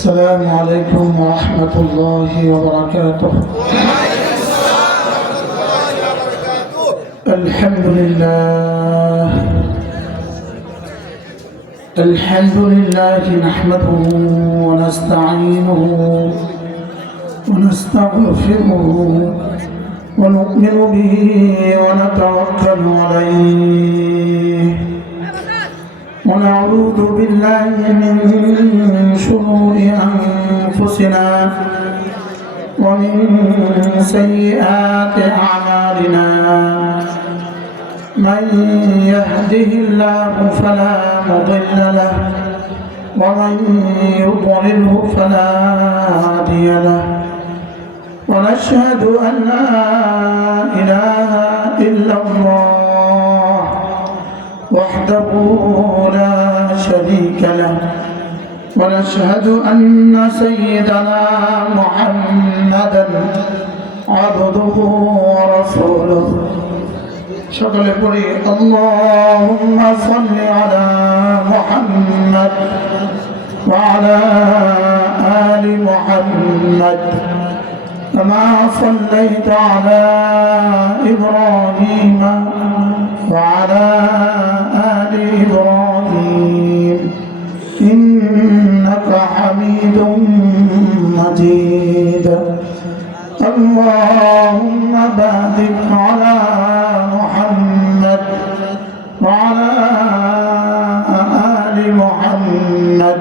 السلام عليكم ورحمة الله وبركاته. الحمد لله نحمده ونستعينه ونستغفره ونؤمن به ونتوكل عليه ونعوذ بالله من شرور أنفسنا ومن سيئات أعمالنا. من يهده الله فلا مضل له ومن يضلله فلا هادي له. ونشهد أن لا إله إلا الله وحده لا شريك له. ونشهد أن سيدنا محمدا عبده ورسوله. সকলে পড়ি اللهم صل على محمد وعلى آل محمد كما صليت على إبراهيم وعلى آل إبراهيم إنك حميد مجيد. اللهم بارك على محمد وعلى آل محمد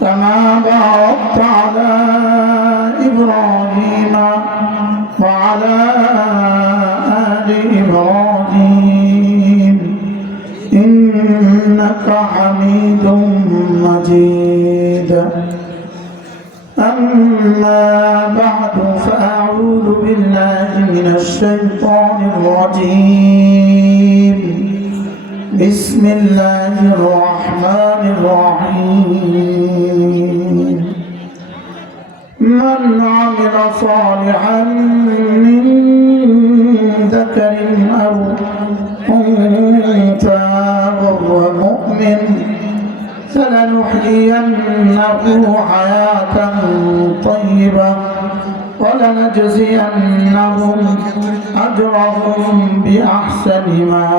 كما باركت على إبراهيم وعلى آل إبراهيم إنك حميد مجيد. أما بعد فأعوذ بالله من الشيطان الرجيم. بسم الله الرحمن الرحيم. من عمل صالحا من ذكر أو أنثى وهو مؤمن فلنحيينه حياة طيبة ولنجزينهم أجرهم بأحسن ما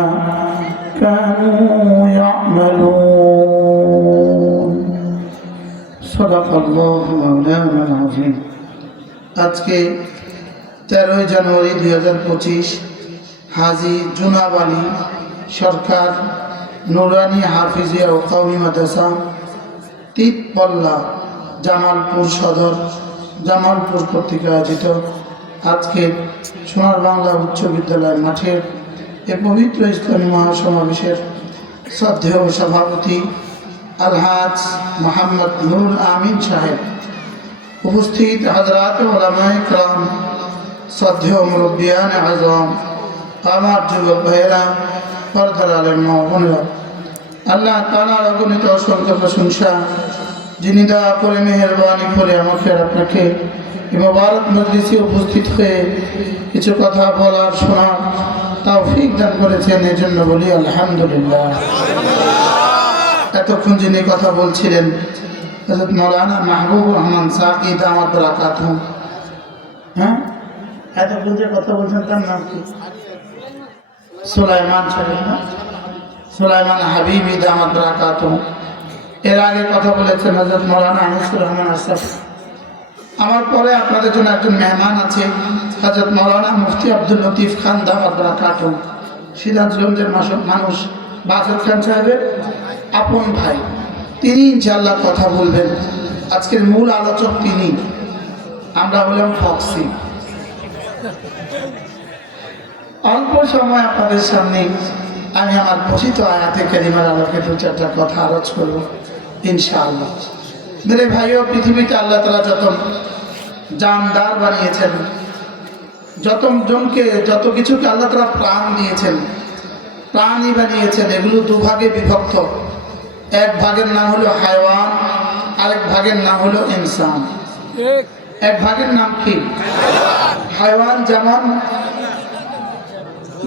كانوا يعملون. صدق الله مولانا العظيم. আজকে 13 জানুয়ারি 2025 হাজী জুনাব আলী সরকার নুরানি হাফিজিয়া ও কওমি মাদ্রাসা তিতপল্লা জামালপুর সদর জামালপুর কর্তৃক আয়োজিত আজকে সোনার বাংলা উচ্চ বিদ্যালয় মাঠের এ পবিত্র ইসলামী মহাসমাবেশের শ্রদ্ধেয় সভাপতি আলহাজ মোহাম্মদ নুরুল আমিন সাহেব, উপস্থিত হযরত উলামায়ে কেরাম, শ্রদ্ধেয় মুরব্বিয়ান আযম, আমার যুবক ভাইয়েরা, পর্দার আলেম মা বোনেরা, আল্লাহ তাআলার অগণিত অসংখ্য প্রশংসা, যিনি দয়া করে মেহেরবানি করে আমাকে আর আপনাকে এই মুবারক মজলিসে উপস্থিত হয়ে কিছু কথা বলার শোনার তৌফিক দান করেছেন, এর জন্য বলি আলহামদুলিল্লাহ। এতক্ষণ যিনি কথা বলছিলেন হযরত মাওলানা মাহবুব রহমান সাকি দামাত বারাকাতুহু। হ্যাঁ, এতক্ষণ যে কথা বলছেন তার নাম কি? সুলাইমান সাহেব না? সুলাইমান হাবিবি দামাত বারাকাতুহু। এর আগে কথা বলেছেন হযরত মাওলানা আনিসুর রহমান আশরাফ। আমার পরে আপনাদের জন্য একজন মেহমান আছে, হযরত মাওলানা মুফতি আব্দুল লতিফ খান দামাত বারাকাতুহু, সিরাজগঞ্জের মানুষ, বাসর খান সাহেবের আপন ভাই। তিনি ইনশাআল্লাহ কথা বলবেন। আজকের মূল আলোচক তিনি, আমরা হলাম ফক্সি। অল্প সময় আপনাদের সামনে আমি আমার পঠিত আয়াতে কারিমার আলোকে দু চারটা কথা আলোচ করব ইনশাআল্লাহ। মেরে ভাইও, পৃথিবীতে আল্লাহ তাআলা যত জানদার বানিয়েছেন, যত জনকে, যত কিছুকে আল্লাহ তাআলা প্রাণ দিয়েছেন, প্রাণী বানিয়েছেন, এগুলো দুভাগে বিভক্ত। এক ভাগের নাম হলো হায়ওয়ান, আরেক ভাগের নাম হলো ইনসান। এক ভাগের নাম কি? হায়ওয়ান। যেমন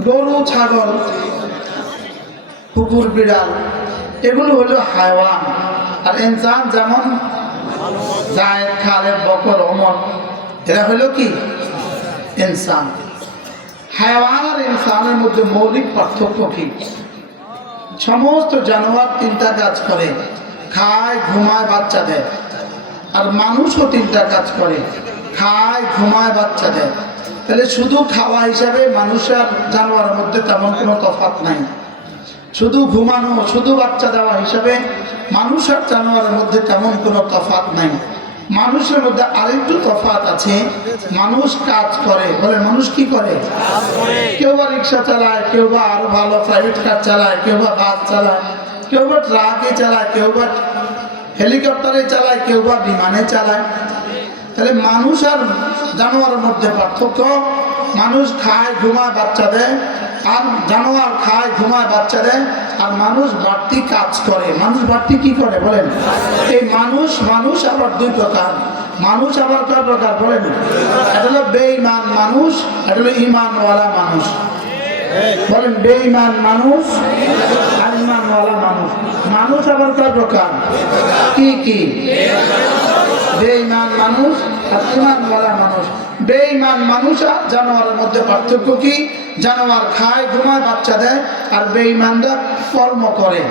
গরু, ছাগল, কুকুর, বিড়াল, এগুলো হলো হায়ওয়ান। আর ইনসান যেমন জায়েদ, খালেদ, বকর, ওমর, এরা হলো কি ইনসান। হায়াওয়ান আর ইনসানের মধ্যে মৌলিক পার্থক্য কি? সমস্ত জানোয়ার তিনটা কাজ করে, খায়, ঘুমায়, বাচ্চা দেয়। আর মানুষও তিনটা কাজ করে, খায়, ঘুমায়, বাচ্চা দেয়। তাহলে শুধু খাওয়া হিসাবে মানুষ আর জানোয়ারের মধ্যে তেমন কোনো তফাৎ নাই। শুধু ঘুমানো, শুধু বাচ্চা দেওয়া হিসাবে মানুষ আর জানোয়ারের মধ্যে তেমন কোনো তফাৎ নাই। মানুষের মধ্যে আরেকটু তফাৎ আছে, মানুষ কাজ করে। বলে মানুষ কি করে? কেউ বা রিক্সা চালায়, কেউ বা আরো ভালো প্রাইভেট কার চালায়, কেউ বা বাস চালায়, কেউ বা ট্রাকে চালায়, কেউ বা হেলিকপ্টারে চালায়, কেউ বা বিমানে চালায়। তাহলে মানুষ আর জানোয়ারের মধ্যে পার্থক্য, মানুষ খায়, ঘুমায়, বাচ্চা দেয়, আর জানোয়ার খায়, ঘুমায়, বাচ্চা দেয়। আর মানুষ বাড়তি কাজ করে। মানুষ বাড়তি কি করে বলেন? এই মানুষ আবার দুই প্রকার। মানুষ আবার কয় প্রকার বলেন? এটা হলো বেঈমান মানুষ, এটা হলো ঈমানওয়ালা মানুষ। বলেন বেঈমান মানুষ আর ঈমানওয়ালা মানুষ। মানুষ আবার কয় প্রকার? কি কি? বেঈমান মানুষ আর ঈমানওয়ালা মানুষ। বেঈমান মানুষ আর জানোয়ারের মধ্যে পার্থক্য কি? জানোয়ার খায়, ঘুমায়, বাচ্চা দেয়, আর বেঈমানরা কর্ম করে।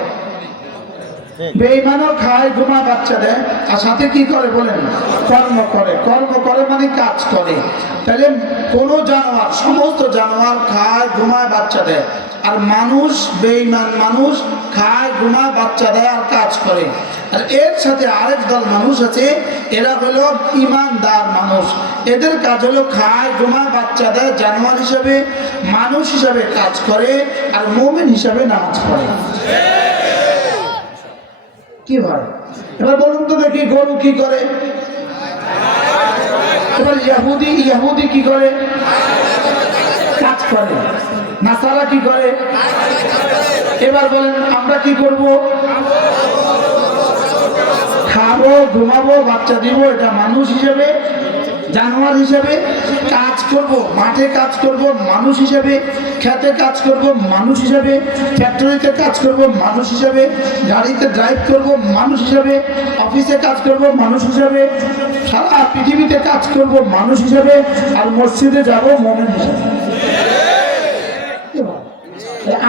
বেঈমানও খায়, ঘুমায়, বাচ্চা দেয়, আর সাথে কি করে বলেন? কর্ম করে। কর্ম করে মানে কাজ করে। তাহলে কোন জানোয়ার, সমস্ত জানোয়ার খায়, ঘুমায়, বাচ্চা দেয়। আর মানুষ, বেঈমান মানুষ খায়, ঘুমায়, বাচ্চা দেয় আর কাজ করে। আর এর সাথে আরেক দল মানুষ আছে, এরা হলো ঈমানদার মানুষ। এদের কাজ হলো খায়, ঘুমায়, বাচ্চা দেয়, জানোয়ার হিসাবে, মানুষ হিসাবে কাজ করে, আর মুমিন হিসাবে নামাজ পড়ে। কি ভাই? এবার বলুন তো দেখি, গরু কি করে? এবার ইহুদি কি করে? কাজ করে। নাসারা কি করে? এবার বলেন আমরা কি করব? খাবো, ঘুমাবো, বাচ্চা দিব। এটা মানুষ হিসেবে, জানোয়ার হিসেবে কাজ করব। মাঠে কাজ করব মানুষ হিসেবে, খেতে কাজ করব মানুষ হিসেবে, ফ্যাক্টরিতে কাজ করব মানুষ হিসেবে, গাড়িতে ড্রাইভ করব মানুষ হিসেবে, অফিসে কাজ করব মানুষ হিসেবে, সারা পৃথিবীতে কাজ করব মানুষ হিসেবে, আর মসজিদে যাব মুমিন হিসেবে।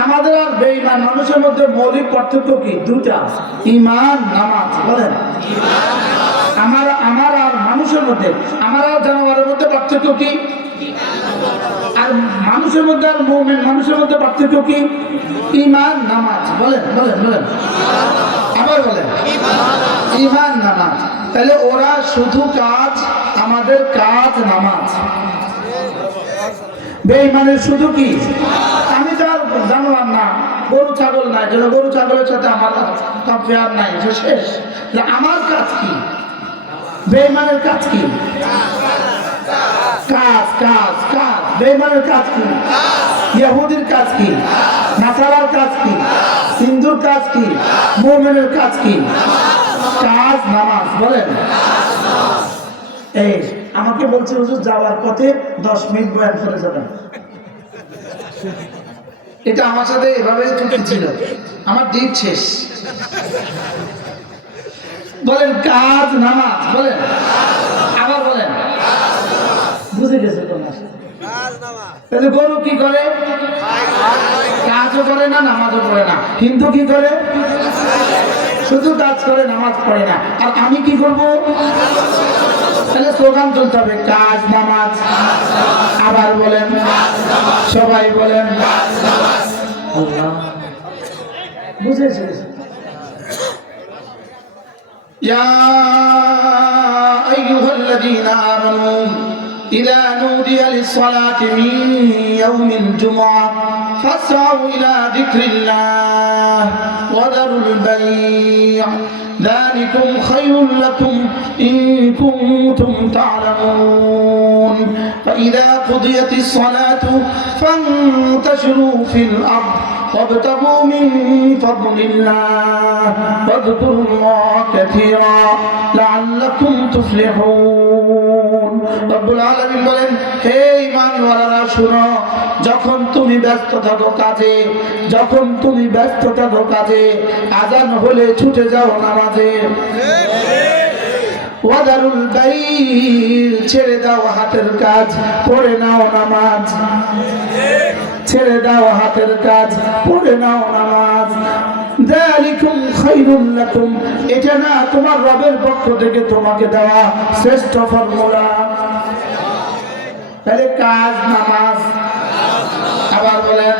আমাদের আর বেঈমান মানুষের মধ্যে মৌলিক পার্থক্য কি? দুটা, ঈমান, নামাজ। বলেন আমার আর মানুষের মধ্যে, আমার আর জানোয়ারের মধ্যে পার্থক্য কি? আর মানুষের মধ্যে আর মুমিন মানুষের মধ্যে পার্থক্য কি? ঈমান, নামাজ। বলেন বলেন বলেন, আবার বলেন ঈমান, নামাজ। তাহলে ওরা শুধু কাজ, আমাদের কাজ নামাজ। বেঈমানের শুধু কি? আমি তো আর জানোয়ার না, গরু ছাগল নাই, যেন গরু ছাগলের সাথে আমার কম্পেয়ার নাই, শেষ। আমার কাজ কি? বেঈমানের কাজ কি? কাজ কাজ কাজ। বেঈমানের কাজ কি? ইহুদির কাজ কি? নাসারার কাজ কি? হিন্দুর কাজ কি? মুমিনের কাজ কি? কাজ, নামাজ। বলেন এই আমাকে বলছে হুজুর যাওয়ার পথে 10 মিনিট বয়ান করে যাবেন। এটা আমার সাথে এভাবে চুক্তি ছিল, আমার ডিট শেষ। বলেন কাজ, নামাজ। বলেন আবার বলেন, বুঝে গেছে তোমার? তাহলে গরু কি করে? কাজও করে না, নামাজও পড়ে না। হিন্দু কি করে? শুধু কাজ করে, নামাজ পড়ে না। আর আমি কি করব? তাহলে স্লোগান চলতে হবে, কাজ, নামাজ। আবার বলেন, সবাই বলেন। বুঝেছে? ইয়া আইয়ুহাল্লাযীনা আমানু ইযা নুদিয়া লিস-সালাতি মিন ইয়াউমিল জুমআহ ফাসআউ ইলা যিকরিল্লাহ ওয়া দারুল বাই'। ذلكم خير لكم إن كنتم تعلمون فإذا قضيت الصلاة فانتشروا في الأرض وابتغوا من فضل الله واذكروا الله كثيرا لعلكم تفلحون। রব্বুল আলামিন বলেন, হে ঈমানওয়ালারা শুনো, যখন তুমি ব্যস্ত থাকো কাজে, যখন তুমি ব্যস্ত থাকো কাজে, আযান হলে ছুটে যাও নামাজে। ওয়াদারুল বাই, ছেড়ে দাও হাতের কাজ, পড়ে নাও নামাজ। ছেড়ে দাও হাতের কাজ, পড়ে নাও নামাজ। যালিকুম খায়রুল লাকুম, এটা না তোমার রবের পক্ষ থেকে তোমাকে দেওয়া শ্রেষ্ঠ ফর্মুলা। তাহলে কাজ নামাজ, আবার বলেন,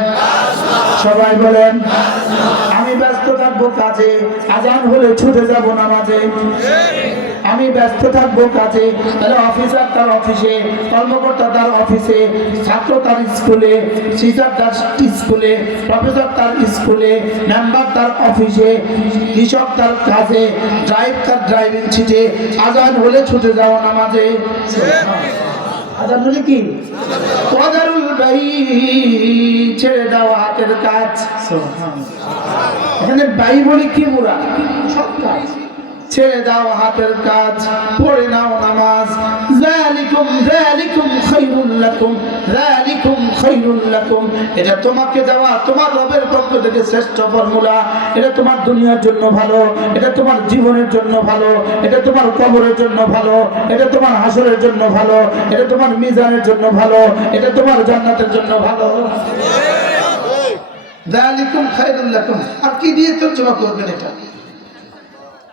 সবাই বলেন। আমি ব্যস্ত থাকবো কাজে, আজান হলে ছুটে যাব নামাজে। আমি ব্যস্ত থাকবো কাজে, তাহলে অফিসার তার অফিসে, কর্মকর্তা তার অফিসে, ছাত্র তার স্কুলে, টিচার তার স্কুলে, প্রফেসর তার স্কুলে, মেম্বার তার অফিসে, কৃষক তার কাজে, ড্রাইভ তার ড্রাইভিং সিটে। আজান হলে ছুটে যাও নামাজে। আজান হলে কি? ওয়াদারুল বাই, ছেড়ে দাও হাতের কাজ। এখানে বাই বলে কি মুরাদ? সব কাজ। ছেড়ে দাও হাতের কাজ, পড়ে নাও নামাজ। যালিকুম খায়রুল লাকুম, যালিকুম খায়রুল লাকুম, এটা তোমাকে দেওয়া তোমার রবের পক্ষ থেকে শ্রেষ্ঠ ফর্মুলা। এটা তোমার দুনিয়ার জন্য ভালো, এটা তোমার জীবনের জন্য ভালো, এটা তোমার কবরের জন্য ভালো, এটা তোমার হাসরের জন্য ভালো, এটা তোমার মিজানের জন্য ভালো, এটা তোমার জান্নাতের জন্য ভালো। যালিকুম খায়রুল লাকুম। আর কি দিয়ে তর্জমা করবেন এটা?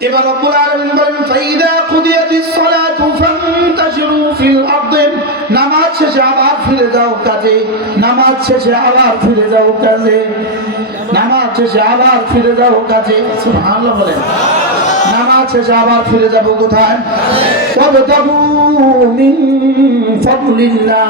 এবার রব্বুল আলামিন বলেন, ফাইদা কুদিয়াতিস সালাতু ফান্তাশিরু ফিল আরদি, নামাজ শেষে আবার ফিরে যাও কাজে। নামাজ শেষে আবার ফিরে যাও কাজে। নামাজ শেষে আবার ফিরে যাও কাজে। সুবহানাল্লাহ বলেন। নামাজ শেষে আবার ফিরে যাব কোথায়? ওয়াবতাগু মিন ফাদলিল্লাহ,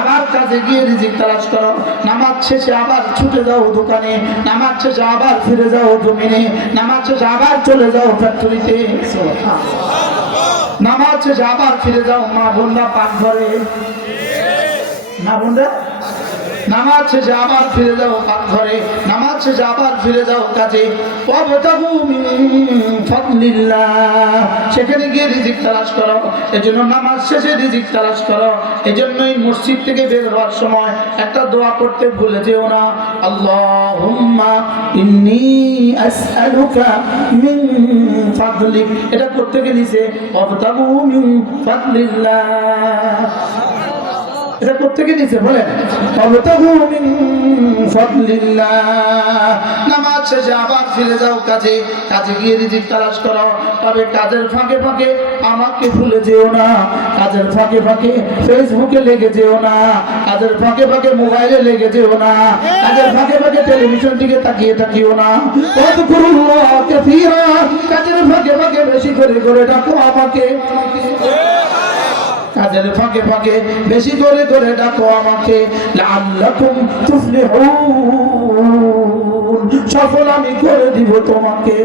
আবার কাজে গিয়ে রিজিক তালাশ করো। নামাজ শেষে আবার ছুটে যাও দোকানে, নামাজ শেষে আবার ফিরে যাও জমিনে, নামাজ শেষে আবার চলে যাও ফ্যাক্টরিতে। নামাজ শেষে আবার ফিরে যাও মা বোনরা পাকঘরে। মা বোনরা নামাজ শেষে আবার ফিরে যাও পাকঘরে, নামাজ শেষে আবার ফিরে যাও কাজে। ওয়াবতাগু মিন ফাদলিল্লাহ, সেখানে গিয়ে রিজিক তালাশ করো। এজন্য নামাজ শেষে রিজিক তালাশ করো। এজন্যই মসজিদ থেকে বের হওয়ার সময় একটা দোয়া করতে ভুলে যেও না, আল্লাহুম্মা ইন্নী আসআলুকা মিন ফাদলিক। এটা করতে গেলিছে ওয়াবতাগু মিন ফাদলিল্লাহ, এটা কোত্থেকে নিয়েছে বলেন? ওয়াবতাগু মিন ফাদলিল্লাহ। নামাজ শেষে আবার ফিরে যাও কাজে, কাজে গিয়ে রিজিক তালাশ করো। তবে কাজের ফাঁকে ফাঁকে আমাকে ভুলে যেও না, কাজের ফাঁকে ফাঁকে ফেসবুকে লেগে যেও না, কাজের ফাঁকে ফাঁকে মোবাইলে লেগে যেও না, কাজের ফাঁকে ফাঁকে টেলিভিশন দিকে তাকিয়ে থাকিও না। ওয়াযকুরুল্লাহ কাসীরা, কাজের ফাঁকে ফাঁকে বেশি করে করে ডাকো আমাকে। কাজের ফাঁকে ফাঁকে বেশি করে করে ডাকো আমাকে। লাআল্লাকুম তুফলিহুন, সফল আমি করে দিব তোমাকে।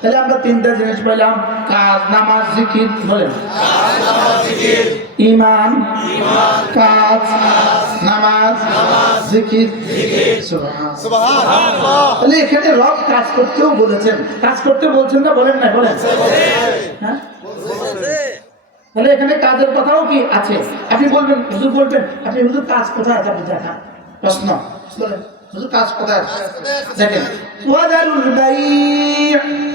তাহলে আমরা তিনটা জিনিস পেলাম, কাজ, নামাজ, জিকির। বলেন, ঈমান, কাজ, নামাজ, জিকির। সুবহানাল্লাহ। তাহলে এখানে রব কাজ করতেও বলেছেন। কাজ করতে বলছেন না? বলেন না? বলেন। হ্যাঁ, তাহলে এখানে কাজের কথাও কি আছে? আপনি বলবেন, হুজুর বলবেন, আপনি হুজুর কাজ কোথায় আছে আপনি দেখান। প্রশ্ন বলেন, হুজুর কাজ কোথায় আছে দেখেন। ওয়াদারুল বাই,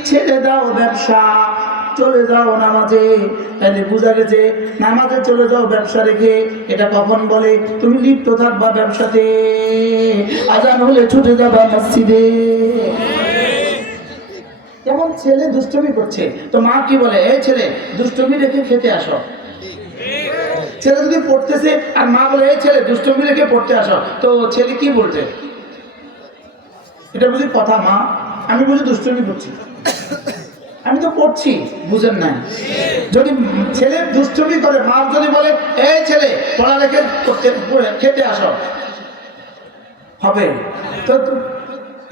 ছেড়ে দাও ব্যবসা, চলে যাও নামাজে। তাহলে বোঝা গেছে নামাজে চলে যাও ব্যবসা রেখে। এটা কখন বলে? তুমি লিপ্ত থাকবা ব্যবসাতে, আজান হলে ছুটে যাবা মসজিদে। যেমন ছেলে দুষ্টুমি করছে, তো মা কি বলে? এই ছেলে দুষ্টুমি রেখে খেতে আসো। ছেলে যদি পড়তেছে আর মা বলে এই ছেলে দুষ্টুমি রেখে পড়তে আসো, তো ছেলে কি বলছে? এটা বুঝি কথা? মা আমি বুঝি দুষ্টুমি করছি, আমি তো পড়ছি। বুঝেন না? যদি ছেলে দুষ্টুমি করে, মা যদি বলে এই ছেলে পড়া রেখে খেতে আসো, হবে? তো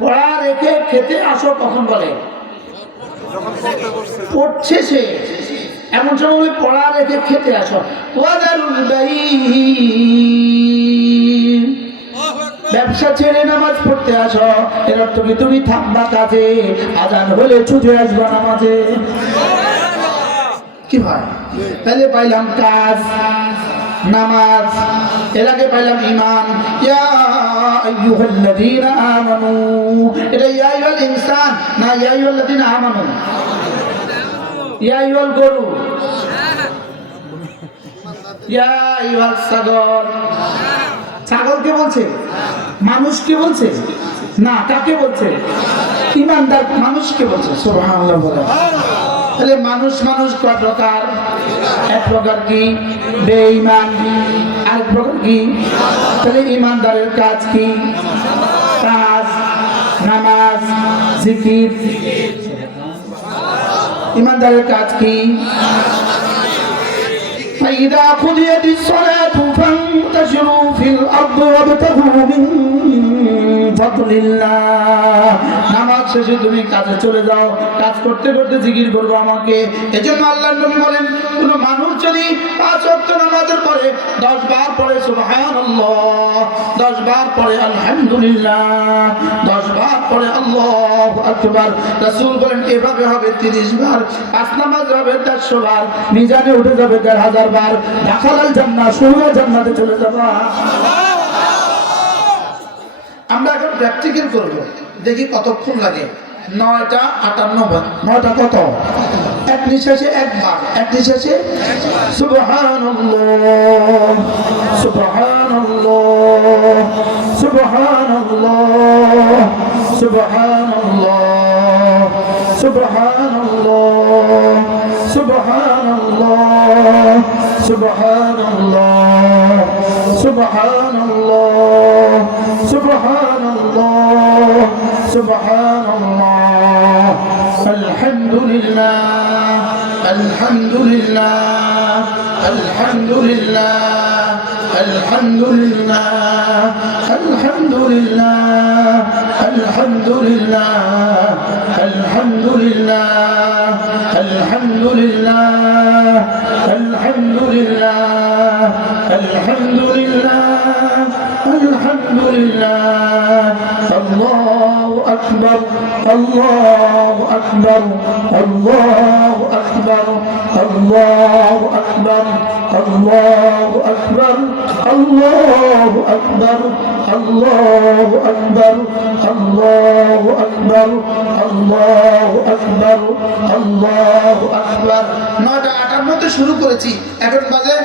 পড়া রেখে খেতে আসো কখন বলে? পড়ছে সে, এমন সময় বলে পড়া রেখে খেতে আসো। ওয়াদারুল বাই, ব্যবসা ছেড়ে নামাজ পড়তে আসো। এর অর্থ কি তুমি থাকবা কাজে, আজান হলে ছুটে আসবা নামাজে। কি ভাই? তাহলে পাইলাম কাজ, নামাজ, এর আগে পাইলাম ঈমান। ইয়া আইয়ুহাল্লাযীনা আমানু, এটা ইয়া আইয়ুহাল ইনসান না ইয়া আইয়ুহাল্লাযীনা আমানু? ইয়া আইয়ুহাল গরু, ইয়া আইয়ুহাল ছাগল। ছাগলকে বলছে? মানুষকে বলছে না, কাকে বলছে? ইমানদার মানুষকে বলছে। সুবহানাল্লাহ বলে। তাহলে মানুষ মানুষ কয় প্রকার? এক প্রকার কি বেঈমান, আর প্রকার কি? তাহলে ইমানদারের কাজ কি? কাজ, নামাজ, জিকির। ইমানদারের কাজ কি? فإذا قضيت الصلاة فانتشروا في الأرض وابتغوا من فضل الله। নামাজ শেষে তুমি কাজে চলে যাও, কাজ করতে করতে জিকির করবো আমাকে। এজন্য আল্লাহর নবী বলেন, কোন মানুষ যদি 5 ওয়াক্ত নামাজের পরে 10 বার পড়ে সুবহানাল্লাহ, 10 বার পড়ে আলহামদুলিল্লাহ, 10 বার পড়ে আল্লাহু আকবার, রাসূল বলেন এভাবে হবে 30 বার। 5 নামাজ হবে 150 বার, মিজানে উঠে যাবে 1000 বার। দাখালাল জান্নাহ, সুরা জান্নাতে চলে যাবা। আমরা এখন প্র্যাকটিক্যাল করব, দেখি কতক্ষণ লাগে। 9টা 58। 9টা কত? এক নিঃশ্বাসে একবার, এক নিঃশ্বাসে সুবহানাল্লাহ, সুবহানাল্লাহ, সুবহানাল্লাহ, সুবহানাল্লাহ, সুবহানাল্লাহ, সুবহানাল্লাহ, সুবহানাল্লাহ, সুবহানাল্লাহ, সুবহানাল্লাহ, সুবহানাল্লাহ, আলহামদুলিল্লাহ, আলহামদুলিল্লাহ, আলহামদুলিল্লাহ, আলহামদুলিল্লাহ, আলহামদুলিল্লাহ, আলহামদুলিল্লাহ, আলহামদুলিল্লাহ, আলহামদুলিল্লাহ, আলহামদুলিল্লাহ, আলহামদুলিল্লাহ, আলহামদুলিল্লাহ, আল্লাহু আকবার, আল্লাহু আকবার, আল্লাহু আকবার, আল্লাহু আকবার, আল্লাহু আকবার, আল্লাহু আকবার, আল্লাহু আকবার, আল্লাহু আকবার, আল্লাহু আকবার, আল্লাহু আকবার। 9টা 58 শুরু করেছি, এখন বাজে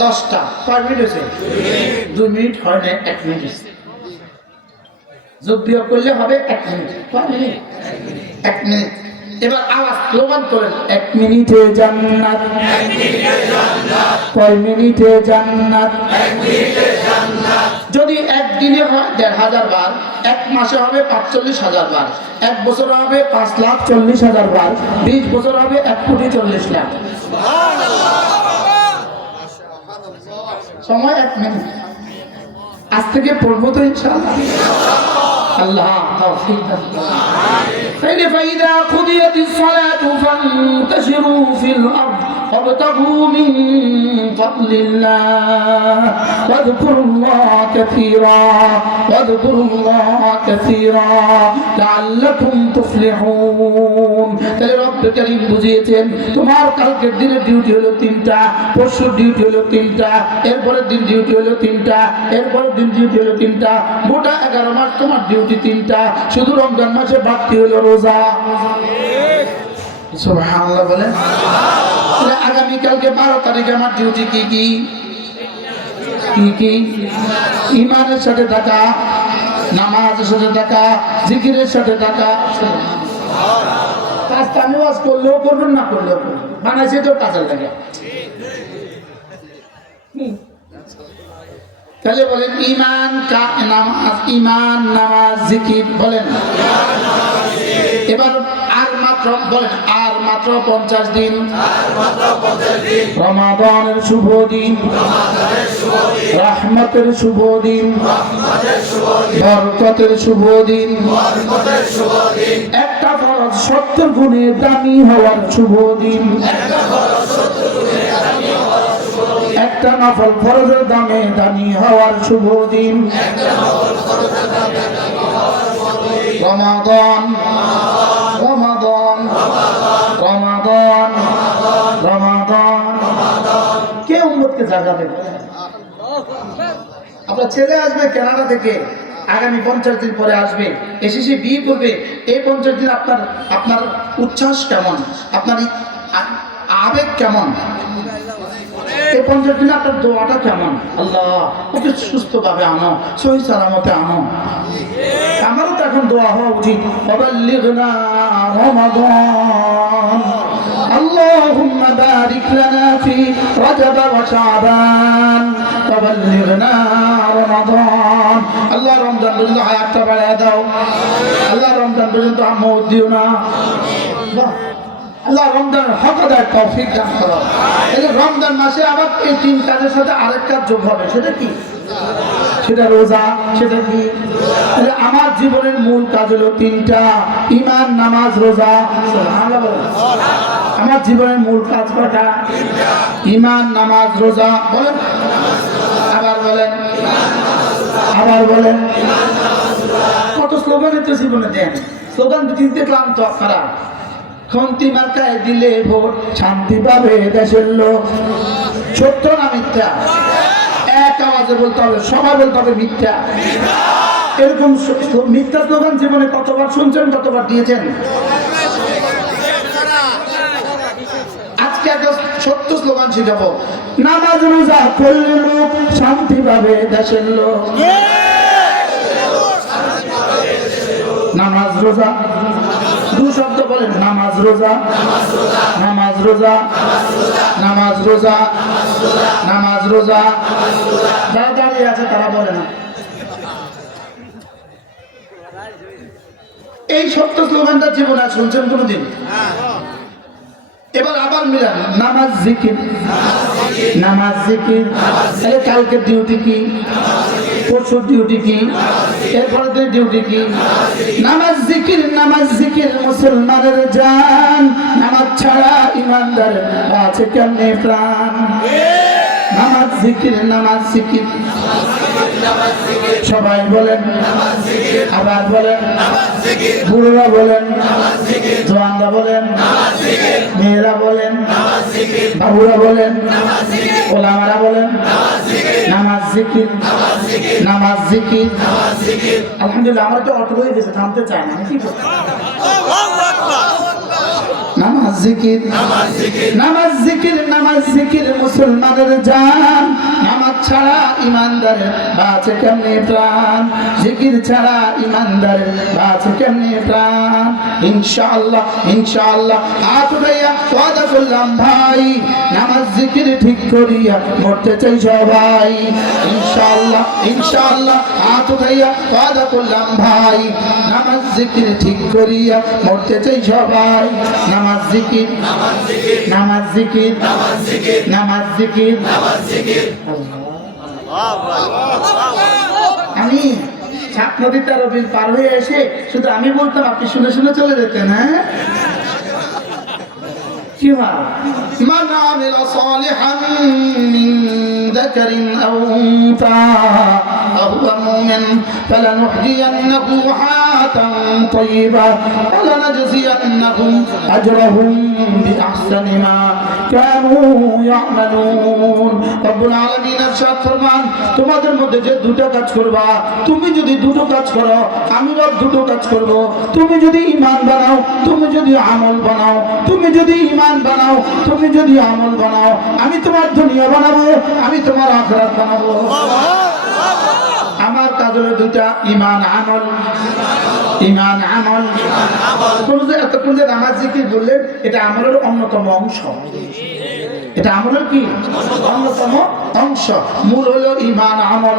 10টা। কয় মিনিট হয়েছে? 2 মিনিট হয় না, 1 মিনিট। যোগ বিয়োগ করলে হবে 1 মিনিট। কয় মিনিট? 1 মিনিট। এবার আওয়াজ স্লোগান করেন, 1 মিনিটে জান্নাত, 1 মিনিটে জান্নাত, কয় মিনিটে জান্নাত, 1 মিনিটে জান্নাত। যদি একদিনে হয় 1500 বার, 1 মাসে হবে 45,000 বার, 1 বছর হবে 5,40,000 বার, 20 বছর হবে 1,40,00,000। সময় 1 মিনিট। আজ থেকে পড়বো তো ইনশাআল্লাহ। আল্লাহ তাওফীক দান করুন। فإذا قضيت الصلاة فانتشروا في الأرض وابتغوا من فضل الله واذكروا الله كثيرا واذكروا الله كثيرا لعلكم تفلحون। তাহলে রব্ব করিম বুঝিয়েছেন, তোমার কালকের দিনের ডিউটি হলো 3টা, পরশুর ডিউটি হলো 3টা, এরপরের দিন ডিউটি হলো 3টা, এরপরের দিন ডিউটি হলো 3টা, গোটা 11 মাস তোমার ডিউটি 3টা। শুধু রমজান মাসে বাকি হলো রোজা। সুবহানাল্লাহ বলেন। আগামী কালকে 12 তারিখে আমার ডিউটি কি কি? ইমানের সাথে থাকা, নামাজের সাথে থাকা, জিকিরের সাথে থাকা। কাজটা আমি ওয়াজ করলেও করবেন, না করলেও করবেন, বানাইছে তো কাজের লাগে। তাহলে বলেন ইমান, নামাজ, ইমান, নামাজ, জিকির বলেন। এবার আর মাত্র বলেন, আর মাত্র 50 দিন, রমাদানের শুভ দিন, রহমতের শুভ দিন, বরকতের শুভ দিন, একটা ফরজ 70 গুণে দামি হওয়ার শুভ দিন, একটা নফল ফরজের দামে দামি হওয়ার শুভ দিন। রমাদান, রমাদান, রমাদান, রমাদান। কে উম্মতকে জাগাবে? আপনার ছেলে আসবে কানাডা থেকে, আগামী 50 দিন পরে আসবে, এসে সে বিয়ে করবে। এই 50 দিন আপনার উচ্ছ্বাস কেমন? আপনার কেমন? এই 50 দিনে আপনার দোয়াটা কেমন? আল্লাহ ওকে সুস্থভাবে আনো, সহি সালামতে আনো। আমারও তো এখন দোয়া হওয়া উচিত, ওয়াবাল্লিগনা রমাদান, আল্লাহুম্মা বারিক লানা ফি রজব ওয়া শাবান, ওয়াবাল্লিগনা রমাদান। আল্লাহ রমজান পর্যন্ত হায়াতটা বাড়ায় দাও, আল্লাহ রমজান পর্যন্ত মওত দিও না। বাহ, আল্লাহ রমজানের হক আদায়ের তৌফিক দান করো। এই যে রমজান মাসে আবার এই 3 কাজের সাথে আরেক কাজ যোগ হবে, সেটা কি? সেটা রোজা। সেটা কি? আমার জীবনের মূল কাজ হলো 3টা, ঈমান, নামাজ, রোজা। সুবহানাল্লাহ বলেন। আমার জীবনের মূল কাজ কয়টা? ঈমান, নামাজ, রোজা। বলেন, আবার বলেন, আবার বলেন। কত স্লোগানই তো জীবনে দেন, স্লোগান দিতে ক্লান্ত আপনারা। খন্তি মার্কায় দিলে ভোট, শান্তি পাবে দেশের লোক। সত্য না মিথ্যা? এক আওয়াজে বলতে হবে, সবাই বলতে হবে মিথ্যা। এরকম মিথ্যা স্লোগান জীবনে কতবার শুনছেন, কতবার দিয়েছেন? আজকে একটা সত্য স্লোগান শিখাবো, নামাজ রোজা করলে লোক শান্তি পাবে দেশের লোক। নামাজ রোজা, 2 শব্দ বলেন, নামাজ রোজা, নামাজ রোজা, নামাজ রোজা, নামাজ রোজা। যারা দাঁড়িয়ে আছে তারা বলে না। এই সত্য স্লোগানটা জীবনে শুনছেন কোনদিন? এবার আবার মিলান, নামাজ জিকির, নামাজ জিকির। তাহলে কালকের ডিউটি কি? পরশুর ডিউটি কি? এরপরের দিন ডিউটি কি? নামাজ জিকির, নামাজ জিকির মুসলমানের জান। নামাজ ছাড়া ইমানদারের আছে কেমনে প্রাণ? নামাজ জিকির, নামাজ জিকির। সবাই বলেন, আবার বলেন, বুড়োরা বলেন, জওয়ানরা বলেন, মেয়েরা বলেন, বাবুরা বলেন, ওলামারা বলেন, নামাজ জিকির, নামাজ জিকির। আলহামদুলিল্লাহ, আমার তো অটো হয়ে গেছে, থামতে চায় না। কি করব? নামাজ জিকির, নামাজ জিকির, নামাজ জিকির মুসলমানের জান। নামাজ ছাড়া ইমানদারের বাঁচে কেমনে প্রাণ? জিকির ছাড়া ইমানদারের বাঁচে কেমনে প্রাণ? ইনশাআল্লাহ, ইনশাআল্লাহ হাত উঠাইয়া ওয়াদা করলাম ভাই, নামাজ জিকির ঠিক করিয়া মরতে চাই সবাই। ইনশাআল্লাহ, ইনশাআল্লাহ হাত উঠাইয়া ওয়াদা করলাম ভাই, নামাজ জিকির ঠিক করিয়া মরতে চাই সবাই। নামাজ জিকির, নামাজ জিকির, নামাজ জিকির। আমি সাত নদী 13 বিল পার হয়ে এসে শুধু আমি বলতাম, আপনি শুনে শুনে চলে যেতেন। হ্যাঁ, কি হয়? মান আমিলা সালিহান মিন যাকারিন আও উনসা ফাহুয়া মুমিন ফালানুহয়িয়ান্নাহু হায়াতান তাইয়্যিবা ওয়া লানাজজিয়ান্নাহুম আজরাহুম বিআহসানি মা কানু ইয়ামালুন। রব্বুল আলামিন ইরশাদ ফরমান, তোমাদের মধ্যে যে 2টা কাজ করবা, তুমি যদি 2টো কাজ করো, আমি রব 2টো কাজ করব। তুমি যদি ঈমান বানাও, তুমি যদি আমল বানাও, তুমি যদি ঈমান বানাও, তুমি যদি আমল বানাও, আমি তোমার দুনিয়া বানাবো, আমি তোমার আখিরাত বানাবো। আমার কাজ হলো 2টা, ঈমান আমল। ঈমান আমল। কোন যে এতক্ষণ যে নামাজ জিকির বললেন, এটা আমলের অন্যতম অংশ। এটা আমলের কি? অন্যতম অংশ। মূল হলো ঈমান আমল।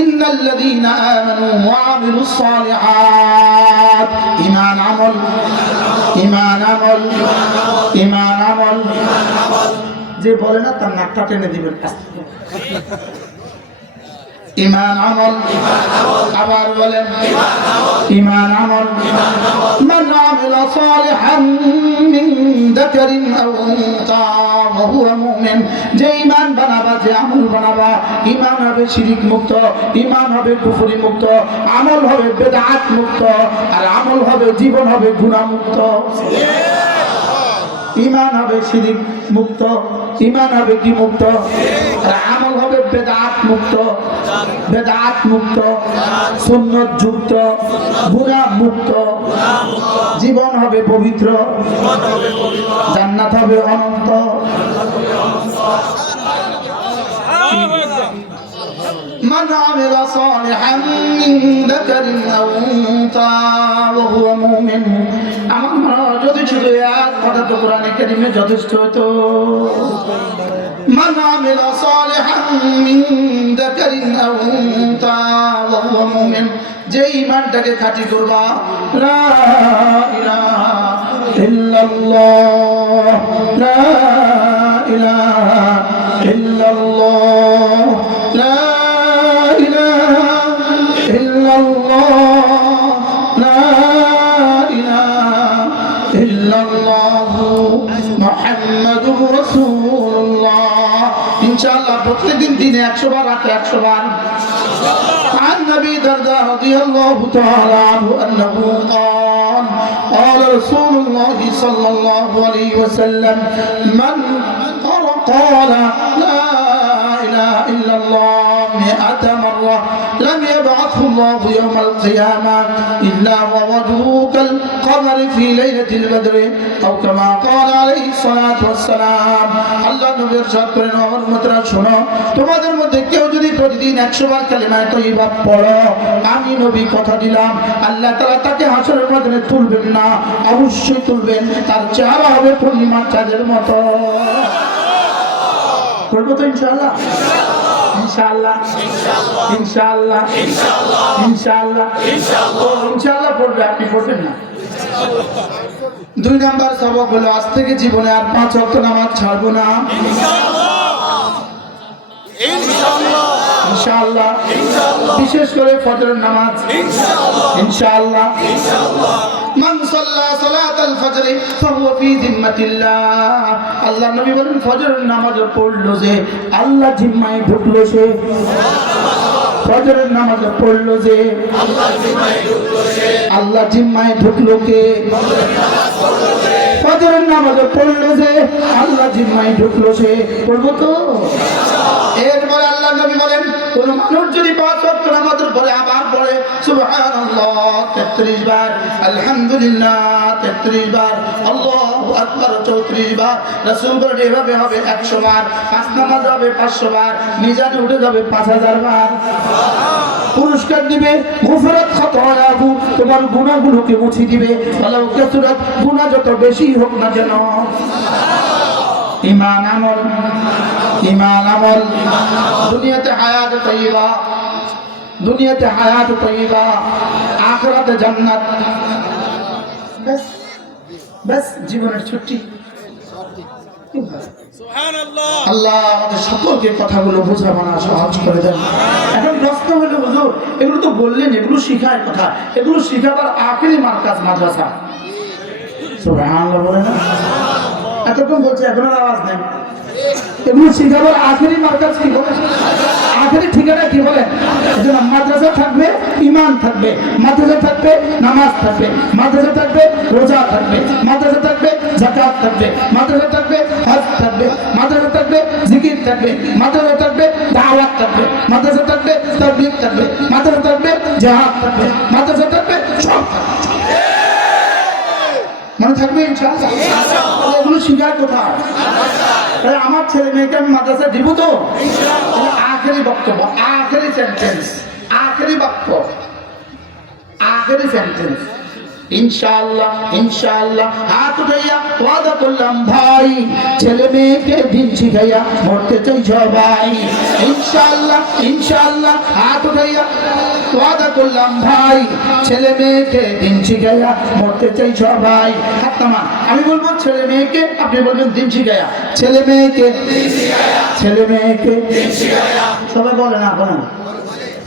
ইন্নাল্লাযীনা আমানু ওয়া আমিলুস সালিহাত। ঈমান আমল, ঈমান আমল, ঈমান আমল। যে বলে না তার নাকটা টেনে দিবেন। ঈমান আমল, আবার বলেন, ঈমান আমল। মান আমিলা সালিহান মিন যাকারিন আও উনসা ওয়া হুয়া মুমিন। যে ঈমান বানাবা, যে আমল বানাবা, ঈমান হবে শিরক মুক্ত, ঈমান হবে কুফরি মুক্ত, আমল হবে বিদআত মুক্ত, আর আমল হবে, জীবন হবে গুনাহ মুক্ত। ঈমান হবে শিরক মুক্ত, ঈমান হবে কি মুক্ত? আর আমল হবে বিদআত মুক্ত, বিদআত মুক্ত, সুন্নাত যুক্ত, গুনাহ মুক্ত। জীবন হবে পবিত্র, জান্নাত জান্নাত হবে অনন্ত। من عمل صالحا من ذكر أو أنثى وهو مؤمن আমার যদি শুধু এক কথা তো কোরআনে কারিমে যথেষ্ট হতো। من عمل صالحا من ذكر أو أنثى وهو مؤمن যে ঈমানটাকে খাঁটি করবা লা ইলাহা ইল্লাল্লাহ লা ইলাহা ইল্লাল্লাহ লা ইনশাআল্লাহ প্রত্যেকদিন দিনে 100 বার রাতে 100 বার। عن أبي الدرداء رضي الله تعالى عنه أنه قال رسول الله صلى الله عليه وسلم من قال لا إله إلا الله 100 مرة لم يبعثه الله يوم القيامة إلا ووجهه كالقمر في ليلة البدر أو كما قال عليه الصلاة والسلام। আল্লাহ নবী ارشاد করেন আমার উম্মতরা শোনো, তোমাদের মধ্যে কেউ যদি প্রতিদিন 100 বার কালিমা তয়্যিবা পড়ো, আমি নবী কথা দিলাম আল্লাহ তাআলা তাকে হাসরের ময়দানে তুলবেন না, অবশ্যই তুলবেন, তার চেহারা হবে পূর্ণিমার চাঁদের মতো। করবো তো ইনশাআল্লাহ ইনশাআল্লাহ ইনশাআল্লাহ ইনশাআল্লাহ ইনশাআল্লাহ পড়বে, আপনি পড়বেন না। 2 নাম্বার সবক হলো আজ থেকে জীবনে আর 5 ওয়াক্ত নামাজ ছাড়বো না ইনশাআল্লাহ ইনশাআল্লাহ ইনশাআল্লাহ, বিশেষ করে ফজরের নামাজ ইনশাআল্লাহ ইনশাআল্লাহ ইনশাআল্লাহ। মান সাল্লা সালাতাল ফজর ফাহুয়া ফি জিম্মাতিল্লাহ, আল্লাহ নবী বলেন ফজরের নামাজ পড়লো যে আল্লাহ জিম্মায় ঢুকলো সে। ফজরের নামাজ পড়লো যে আল্লাহ জিম্মায় ঢুকলো কে। ফজরের নামাজ পড়লো যে আল্লাহ জিম্মায় ঢুকলো সে। পড়বো তো। এরপরে আল্লাহ নবী বলেন কোন মানুষ যদি 5 ওয়াক্ত নামাজের পরে আবার পড়ে সুবহানাল্লাহ 33 বার, আলহামদুলিল্লাহ 33 বার, আল্লাহু আকবার 34 বার, রাসূল বলেন এভাবে হবে 100 বার, 5 নামাজ হবে 500 বার, মিজানে উঠে যাবে 5000 বার। পুরস্কার দিবে গুফরাত খাতায়াহু, তোমার গুনাহগুলোকে মুছে দিবে, ওয়ালাউ কাসরাত, গুনাহ যত বেশি হোক না কেন। ঈমান আমল ঈমান আমল, দুনিয়াতে হায়াত তয়্যিবা, দুনিয়াতে হায়াত তয়্যিবা, আখিরাতে জান্নাত। বাস বাস, জীবনের ছুটি। আল্লাহ আমাদের সকলকে কথাগুলো বোঝাবানা সহজ করে দেন। এখন প্রশ্ন হলো হুজুর এগুলো তো বললেন এগুলো শিখায় কথা, এগুলো শিখাবার আখেরি মার্কাজ মাদ্রাসা। সুবহানাল্লাহ বলে না, এতক্ষণ বলছে এখন আর আওয়াজ নেই। এগুলো শিখাবার আখেরি মার্কাজ কি বলে, আখেরি ঠিকানা কি বলে? এজন্য মাদ্রাসা থাকবে, ঈমান থাকবে, মাদ্রাসা থাকবে, নামাজ থাকবে, মাদ্রাসা থাকবে, রোজা থাকবে, মাদ্রাসা থাকবে, যাকাত থাকবে, মাদ্রাসা থাকবে, হজ থাকবে, মাদ্রাসা থাকবে, জিকির থাকবে, মাদ্রাসা থাকবে, দাওয়াত থাকবে, মাদ্রাসা থাকবে, তাবলীগ থাকবে, মাদ্রাসা থাকবে, জিহাদ থাকবে, মাদ্রাসা থাকবে, সব থাকবে। মনে থাকবে ইনশাআল্লাহ। এগুলো শিখার কোথায়? তাহলে আমার ছেলে মেয়েকে আমি মাদ্রাসা দিব তো ইনশাআল্লাহ। আখেরি বক্তব্য, আখেরি সেন্টেন্স, আখেরি বাক্য, আখেরি সেন্টেন্স ইনশাআল্লাহ ইনশাআল্লাহ। হাত উঠাইয়া ওয়াদা করলাম ভাই, ছেলে মেয়েকে দিন শিখাইয়া মরতে চাই সবাই। ইনশাআল্লাহ ইনশাআল্লাহ, হাত উঠাইয়া ওয়াদা করলাম ভাই, ছেলে মেয়েকে দিন শিখাইয়া মরতে চাই সবাই। হাত নামা, আমি বলবো ছেলে মেয়েকে, আপনি বলবেন দিন শিখাইয়া। ছেলে মেয়েকে দিন শিখাইয়া, ছেলে মেয়েকে দিন শিখাইয়া, সবাই বলেন আপনারা।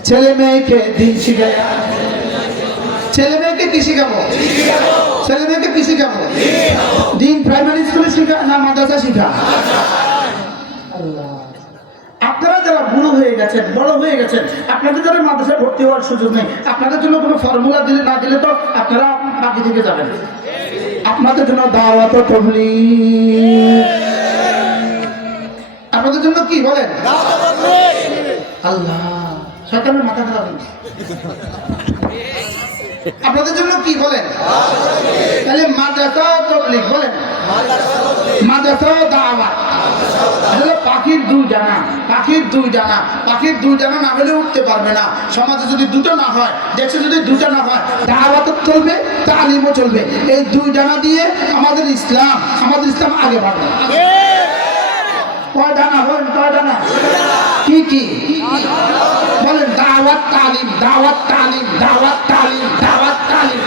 ছেলে মেয়েকে দিন শিখাইয়া, ছেলে মেয়েকে কি শিখাবো? ছেলে মেয়েকে কি শিখাবো? দিন। প্রাইমারি স্কুলে শিখা না মাদ্রাসা শিখা? আল্লাহ, আপনারা যারা বুড়ো হয়ে গেছেন, বড় হয়ে গেছেন, আপনাদের যারা মাদ্রাসায় ভর্তি হওয়ার সুযোগ নেই, আপনাদের জন্য কোনো ফর্মুলা দিলে না দিলে তো আপনারা বাকি থেকে যাবেন। আপনাদের জন্য দাওয়াত ও তাবলীগ, আপনাদের জন্য কি বলেন? আল্লাহ, শয়তানের মাথা খারাপ হয়েছে। আপনাদের জন্য কি বলেন? তাহলে মাদ্রাসা ও তাবলীগ বলেন। মাদ্রাসা দাওয়াত আসলে পাখির দুই ডানা, পাখির দুই ডানা, পাখির দুই ডানা না হলে উঠতে পারবে না। সমাজে যদি দুটো না হয়, দেশে যদি দুটো না হয়, দাওয়াতও চলবে, তালিমও চলবে। এই দুই ডানা দিয়ে আমাদের ইসলাম আগে বাড়বে। কয় ডানা বলেন, কয় ডানা? কি কি বলেন? দাওয়াত তালিম, দাওয়াত তালিম, দাওয়াত তালিম, দাওয়াত তালিম।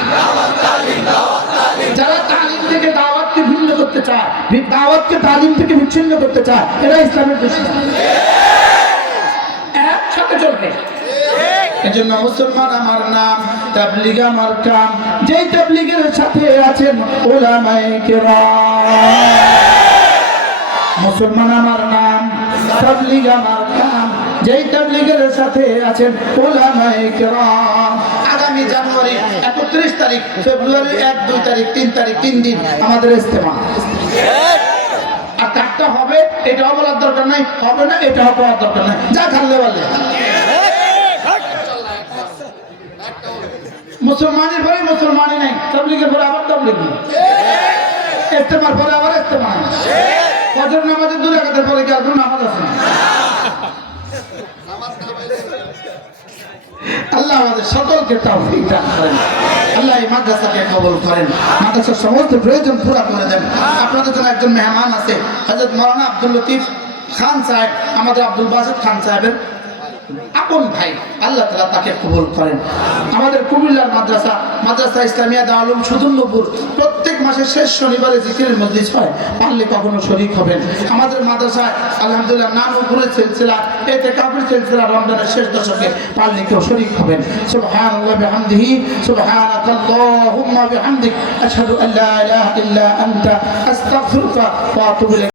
যারা তালিম থেকে দাওয়াতকে ভিন্ন করতে চায়, দাওয়াতকে তালিম থেকে বিচ্ছিন্ন করতে চায়, এরা ইসলামের দুশমন। একসাথে চলবে। এজন্য মুসলমান আমার নাম, তাবলীগ আমার কাম। যেই তাবলীগের সাথে আছেন উলামায়ে কেরাম। মুসলমান আমার নাম, তাবলীগ আমার কাম। যেই তাবলীগের সাথে আছেন উলামায়ে কেরাম। আগামী জানুয়ারি 31 তারিখ, ফেব্রুয়ারি 1, 2 তারিখ, 3 তারিখ, 3 দিন আমাদের ইজতেমা। আর কাটটা হবে এটাও বলার দরকার নাই, হবে না এটাও বলার দরকার নাই, যা খাল্লে বলে। মুসলমানের পরে মুসলমানই নাই, তাবলীগের পরে আবার তাবলীগ নেই, ইজতেমার পরে আবার ইজতেমা। ফজর নামাজের 2 রাকাতের পরে কি আর কোনো নামাজ আছে? আল্লাহ আমাদের সকলকে তৌফিক দান করেন। আল্লাহ এই মাদ্রাসাকে কবুল করেন, মাদ্রাসার সমস্ত প্রয়োজন পুরা করে দেন। আপনাদের জন্য একজন মেহমান আছে, হযরত মাওলানা আব্দুল লতিফ খান সাহেব, আমাদের আব্দুল বাসিত খান সাহেবের আপন ভাই। আল্লাহ তাআলা তাকে কবুল করেন। আমাদের কুমিল্লার মাদ্রাসা ইসলামিয়া দারুল উলুম সুদুন্নপুর প্রত্যেক মাসের শেষ শনিবারে জিকিরের মজলিস হয়, পারলে কখনো শরীক হবেন। আমাদের মাদ্রাসায় আলহামদুলিল্লাহ নানুপুরের সিলসিলা, ইতিকাফের সিলসিলা রমজানের শেষ দশকে, পারলে কেউ শরীক হবেন। সুবহানাল্লাহি ওয়া বিহামদিহি, সুবহানাকাল্লাহুম্মা বিহামদিক, আশহাদু আল্লা ইলাহা ইল্লা আনতা, আস্তাগফিরুকা ওয়া আতুবু ইলাইক।